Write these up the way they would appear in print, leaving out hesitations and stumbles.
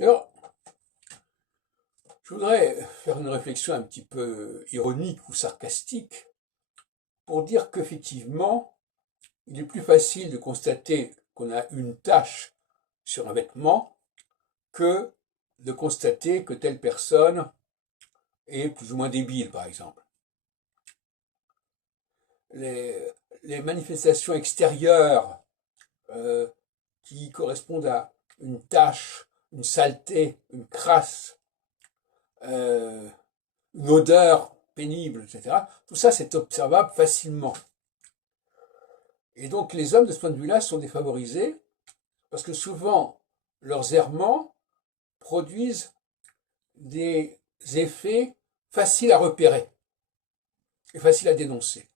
Alors, je voudrais faire une réflexion un petit peu ironique ou sarcastique pour dire qu'effectivement, il est plus facile de constater qu'on a une tache sur un vêtement que de constater que telle personne est plus ou moins débile, par exemple. Les, les manifestations extérieures euh, qui correspondent à une tache, une saleté, une crasse, euh, une odeur pénible, etc. Tout ça, c'est observable facilement. Et donc, les hommes, de ce point de vue-là, sont défavorisés parce que souvent, leurs errements produisent des effets faciles à repérer et faciles à dénoncer.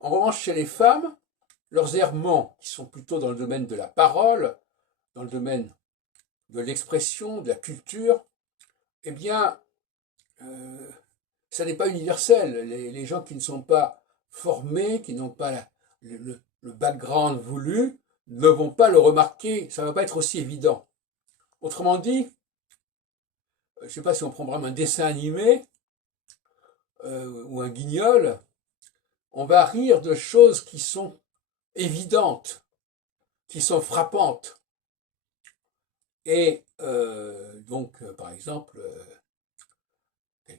En revanche, chez les femmes, leurs errements, qui sont plutôt dans le domaine de la parole, dans le domaine de l'expression, de la culture, eh bien, euh, ça n'est pas universel. Les gens qui ne sont pas formés, qui n'ont pas le background voulu, ne vont pas le remarquer. Ça ne va pas être aussi évident. Autrement dit, je ne sais pas si on prend vraiment un dessin animé ou un guignol, on va rire de choses qui sont évidentes, qui sont frappantes. Et par exemple,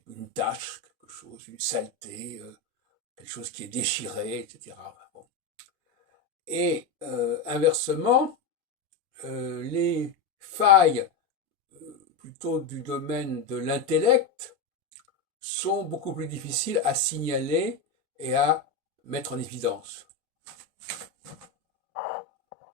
une tache, quelque chose, une saleté, quelque chose qui est déchiré, etc. Bon. Et inversement, les failles plutôt du domaine de l'intellect sont beaucoup plus difficiles à signaler et à mettre en évidence.